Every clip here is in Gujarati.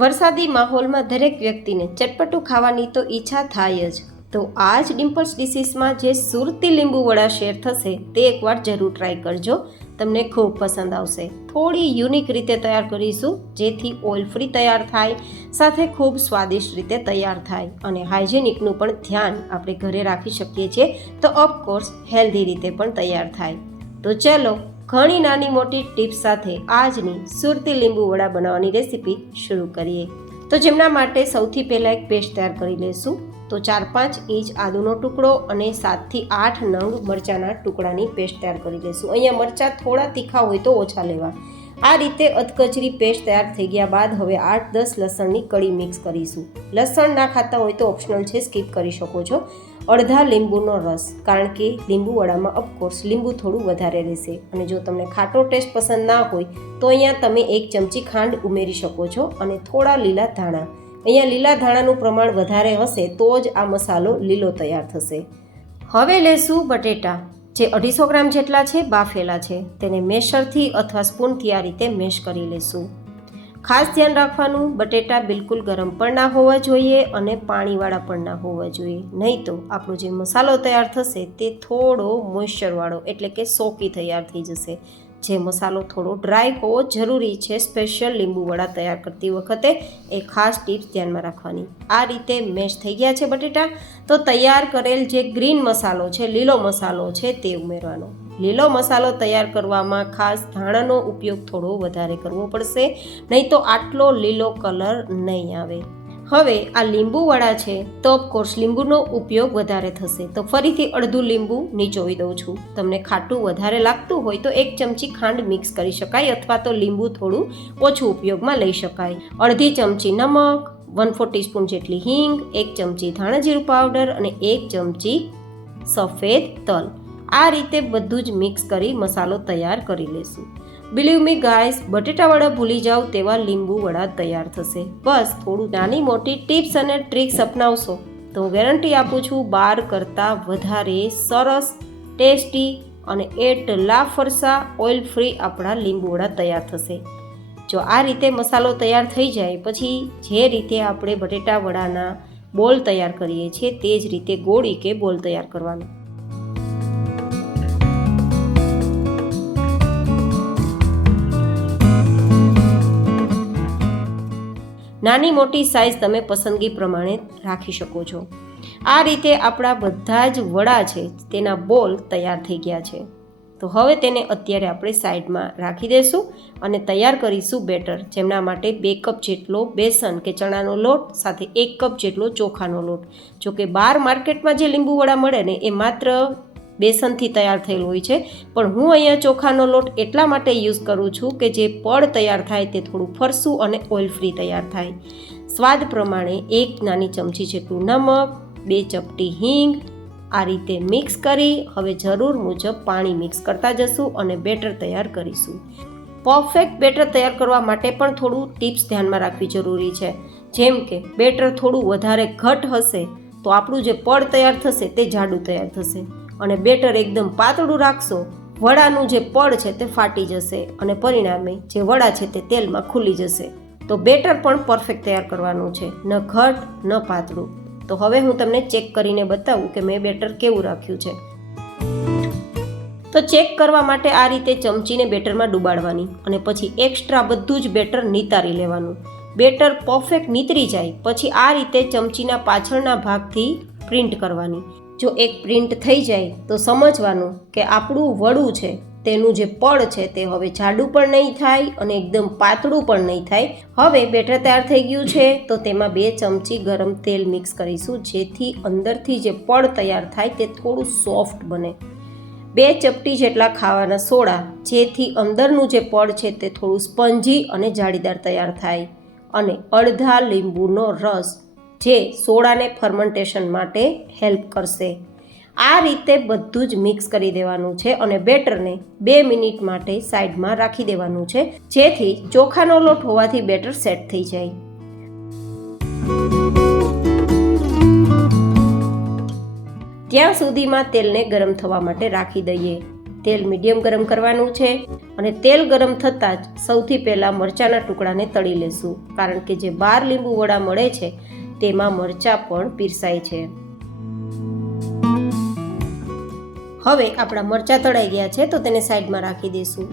વરસાદી માહોલમાં દરેક વ્યક્તિને ચટપટું ખાવાની તો ઈચ્છા થાય જ. તો આ જ ડિમ્પલ્સ ડિશીસમાં જે સુરતી લીંબુ વડા શેર થશે તે એકવાર જરૂર ટ્રાય કરજો, તમને ખૂબ પસંદ આવશે. થોડી યુનિક રીતે તૈયાર કરીશું જેથી ઓઇલ ફ્રી તૈયાર થાય, સાથે ખૂબ સ્વાદિષ્ટ રીતે તૈયાર થાય અને હાઇજેનિકનું પણ ધ્યાન આપણે ઘરે રાખી શકીએ છીએ, તો ઓફકોર્સ હેલ્ધી રીતે પણ તૈયાર થાય. તો ચલો, ઘણી નાની મોટી ટિપ્સ સાથે આજની સુરતી લીંબુ વડા બનાવવાની રેસીપી શરૂ કરીએ. તો જેમના માટે સૌથી પહેલાં એક પેસ્ટ તૈયાર કરી લઈશું. તો 4-5 ઇંચ આદુનો ટુકડો અને 7 થી 8 નંગ મરચાંના ટુકડાની પેસ્ટ તૈયાર કરી લઈશું. અહીંયા મરચાં થોડા તીખા હોય તો ઓછા લેવા. આ રીતે અધકચરી પેસ્ટ તૈયાર થઈ ગયા બાદ હવે 8-10 લસણની કળી મિક્સ કરીશું. લસણ ના ખાતા હોય તો ઓપ્શનલ છે, સ્કીપ કરી શકો છો. અડધા લીંબુનો રસ, કારણ કે લીંબુ વડામાં ઓફકોર્સ લીંબુ થોડું વધારે રહેશે અને જો તમને ખાટો ટેસ્ટ પસંદ ના હોય તો અહીંયા તમે 1 ચમચી ખાંડ ઉમેરી શકો છો અને થોડા લીલા ધાણા. અહીંયા લીલા ધાણાનું પ્રમાણ વધારે હશે તો જ આ મસાલો લીલો તૈયાર થશે. હવે લેશું બટેટા, જે 250 ગ્રામ જેટલા છે, બાફેલા છે. તેને મેશરથી અથવા સ્પૂનથી આ રીતે મેશ કરી લેશું. ખાસ ધ્યાન રાખવાનું, બટેટા બિલકુલ ગરમ પણ ના હોવા જોઈએ અને પાણીવાળા પણ ના હોવા જોઈએ, નહીં તો આપણો જે મસાલો તૈયાર થશે તે થોડો મોઇશ્ચરવાળો એટલે કે સોકી તૈયાર થઈ જશે. જે મસાલો થોડો ડ્રાય હોવો જરૂરી છે સ્પેશિયલ લીંબુ વડા તૈયાર કરતી વખતે, એ ખાસ ટિપ્સ ધ્યાનમાં રાખવાની. આ રીતે મેશ થઈ ગયા છે બટેટા, તો તૈયાર કરેલ જે ગ્રીન મસાલો છે, લીલો મસાલો છે, તે ઉમેરવાનો. લીલો મસાલો તૈયાર કરવામાં ખાસ ધાણાનો ઉપયોગ થોડો વધારે કરવો પડશે, નહીં તો આટલો લીલો કલર નહીં આવે. હવે આ લીંબુ વડા છે તો ઓફકોર્સ લીંબુનો ઉપયોગ વધારે થશે, તો ફરીથી અડધું લીંબુ નીચોવી દઉં છું. તમને ખાટું વધારે લાગતું હોય તો 1 ચમચી ખાંડ મિક્સ કરી શકાય અથવા તો લીંબુ થોડું ઓછું ઉપયોગમાં લઈ શકાય. અડધી ચમચી નમક, 1/4 ટીસ્પૂન જેટલી હિંગ, 1 ચમચી ધાણા જીરું પાવડર અને 1 ચમચી સફેદ તલ. આ રીતે બધું જ મિક્સ કરી મસાલો તૈયાર કરી લેશું. બિલીવ મી ગાઈસ, બટેટા વડા ભૂલી જાઓ તેવા લીંબુ વડા તૈયાર થશે. બસ થોડું નાની મોટી ટિપ્સ અને ટ્રિક્સ અપનાવશો તો ગેરંટી આપું છું 12 કરતાં વધારે સરસ, ટેસ્ટી અને એટલા ફરસા ઓઇલ ફ્રી આપણા લીંબુ વડા તૈયાર થશે. જો આ રીતે મસાલો તૈયાર થઈ જાય પછી જે રીતે આપણે બટેટા વડાના બોલ તૈયાર કરીએ છીએ તે જ રીતે ગોળી કે બોલ તૈયાર કરવાનો. નાની મોટી સાઇઝ તમે પસંદગી પ્રમાણે રાખી શકો છો. આ રીતે આપણા બધા જ વડા છે તેના બોલ તૈયાર થઈ ગયા છે. તો હવે તેને અત્યારે આપણે સાઈડમાં રાખી દઈશું અને તૈયાર કરીશું બેટર, જેમના માટે 2 કપ જેટલો બેસન કે ચણાનો લોટ સાથે 1 કપ જેટલો ચોખાનો લોટ. જો કે બહાર માર્કેટમાં જે લીંબુ વડા મળે ને એ માત્ર બેસનથી તૈયાર થયેલું હોય છે, પણ હું અહીંયા ચોખાનો લોટ એટલા માટે યુઝ કરું છું કે જે પડ તૈયાર થાય તે થોડું ફરસું અને ઓઇલ ફ્રી તૈયાર થાય. સ્વાદ પ્રમાણે 1 નાની ચમચી જેટલું નમક, 2 ચપટી હિંગ. આ રીતે મિક્સ કરી હવે જરૂર મુજબ પાણી મિક્સ કરતા જશું અને બેટર તૈયાર કરીશું. પરફેક્ટ બેટર તૈયાર કરવા માટે પણ થોડું ટિપ્સ ધ્યાનમાં રાખવી જરૂરી છે. જેમ કે બેટર થોડું વધારે ઘટ હશે તો આપણું જે પડ તૈયાર થશે તે જાડું તૈયાર થશે, અને બેટર એકદમ પાતળું રાખશો, વડાનું જે પડ છે તે ફાટી જશે અને પરિણામે જે વડા છે તે તેલમાં ખુલી જશે. તો બેટર પણ પરફેક્ટ તૈયાર કરવાનું છે, ન ઘટ ન પાતળું. તો હવે હું તમને ચેક કરીને બતાવું કે મેં બેટર કેવું રાખ્યું છે. તો ચેક કરવા માટે આ રીતે ચમચીને બેટરમાં ડુબાડવાની અને પછી એક્સ્ટ્રા બધું જ બેટર નીતારી લેવાનું. બેટર પરફેક્ટ નીતરી જાય પછી આ રીતે ચમચીના પાછળના ભાગથી પ્રિન્ટ કરવાની. જો એક પ્રિન્ટ થઈ જાય તો સમજવાનું કે આપણું વડું છે તેનું જે પડ છે તે હવે જાડું પણ નહીં થાય અને એકદમ પાતળું પણ નહીં થાય. હવે બેટર તૈયાર થઈ ગયું છે તો તેમાં 2 ચમચી ગરમ તેલ મિક્સ કરીશું, જેથી અંદરથી જે પડ તૈયાર થાય તે થોડું સોફ્ટ બને. 2 ચપટી જેટલા ખાવાના સોડા, જેથી અંદરનું જે પડ છે તે થોડું સ્પંજી અને જાળીદાર તૈયાર થાય. અને અડધા લીંબુનો રસ, જે સોડાને ફર્મેન્ટેશન માટે હેલ્પ કરશે. આ રીતે બધું જ મિક્સ કરી દેવાનું છે અને બેટરને 2 મિનિટ માટે સાઈડમાં રાખી દેવાનું છે, જેથી ચોખાનો લોટ હોવાથી બેટર સેટ થઈ જાય. ત્યાં સુધીમાં તેલને ગરમ થવા માટે રાખી દઈએ. તેલ મીડિયમ ગરમ કરવાનું છે અને તેલ ગરમ થતાં જ સૌથી પહેલાં મરચાંના ટુકડાને તળી લેશું, કારણ કે જે 12 લીંબુ વડા મળે છે તેમાં મરચાં પણ પીરસાય છે. હવે આપણા મરચાં તળાઈ ગયા છે તો તેને સાઈડમાં રાખી દઈશું.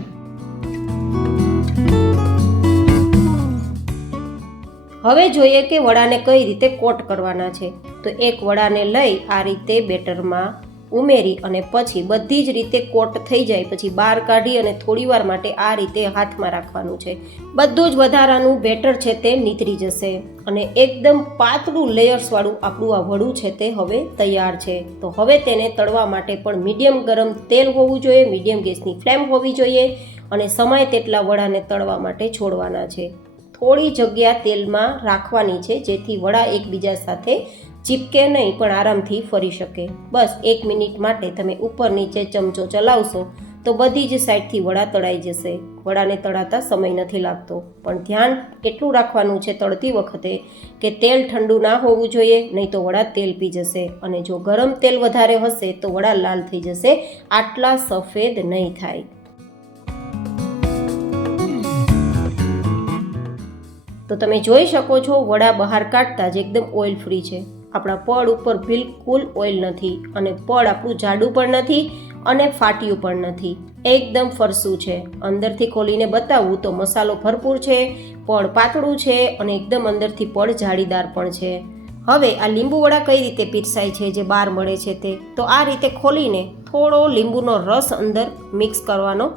હવે જોઈએ કે વડાને કઈ રીતે કોટ કરવાના છે. તો એક વડાને લઈ આ રીતે બેટરમાં ઉમેરી અને પછી બધી જ રીતે કોટ થઈ જાય પછી બહાર કાઢી અને થોડીવાર માટે આ રીતે હાથમાં રાખવાનું છે. બધું જ વધારાનું બેટર છે તે નીતરી જશે અને એકદમ પાતળું લેયર્સવાળું આપણું આ વડું છે તે હવે તૈયાર છે. તો હવે તેને તળવા માટે પણ મીડિયમ ગરમ તેલ હોવું જોઈએ, મીડિયમ ગેસની ફ્લેમ હોવી જોઈએ અને સમાય તેટલા વડાને તળવા માટે છોડવાના છે. થોડી જગ્યા તેલમાં રાખવાની છે જેથી વડા એકબીજા સાથે ચીપકે નહીં પણ આરામથી ફરી શકે. બસ 1 મિનિટ માટે તમે ઉપર નીચે ચમચો ચલાવશો તો બધી જ સાઈડથી વડા તળાઈ જશે. વડાને તળાતા સમય નથી લાગતો, પણ ધ્યાન એટલું રાખવાનું છે તળતી વખતે કે તેલ ઠંડુ ના હોવું જોઈએ, નહીં તો વડા તેલ પી જશે અને જો ગરમ તેલ વધારે હશે તો વડા લાલ થઈ જશે, આટલા સફેદ નહીં થાય. તો તમે જોઈ શકો છો વડા બહાર કાઢતા જ એકદમ ઓઇલ ફ્રી છે. આપણા પડ ઉપર બિલકુલ ઓઇલ નથી અને પડ આપણું જાડું પણ નથી અને ફાટ્યું પણ નથી, એકદમ ફરસું છે. અંદરથી ખોલીને બતાવું તો મસાલો ભરપૂર છે, પડ પાતળું છે અને એકદમ અંદરથી પડ જાળીદાર પણ છે. હવે આ લીંબુ વડા કઈ રીતે પીરસાય છે જે બહાર મળે છે તે, તો આ રીતે ખોલીને થોડો લીંબુનો રસ અંદર મિક્સ કરવાનો.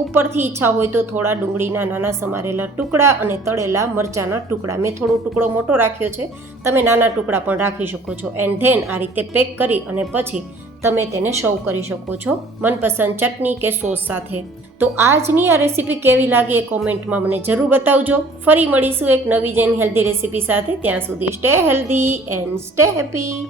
ઉપરથી ઈચ્છા હોય તો થોડા ડુંગળીના નાના સમારેલા ટુકડા અને તળેલા મરચાંના ટુકડા, મેં થોડો ટુકડો મોટો રાખ્યો છે, તમે નાના ટુકડા પણ રાખી શકો છો. એન્ડ ધેન આ રીતે પેક કરી અને પછી તમે તેને સર્વ કરી શકો છો મનપસંદ ચટણી કે સોસ સાથે. તો આજની આ રેસીપી કેવી લાગી એ કોમેન્ટમાં મને જરૂર બતાવજો. ફરી મળીશું એક નવી જ હેલ્ધી રેસીપી સાથે. ત્યાં સુધી stay healthy and stay happy.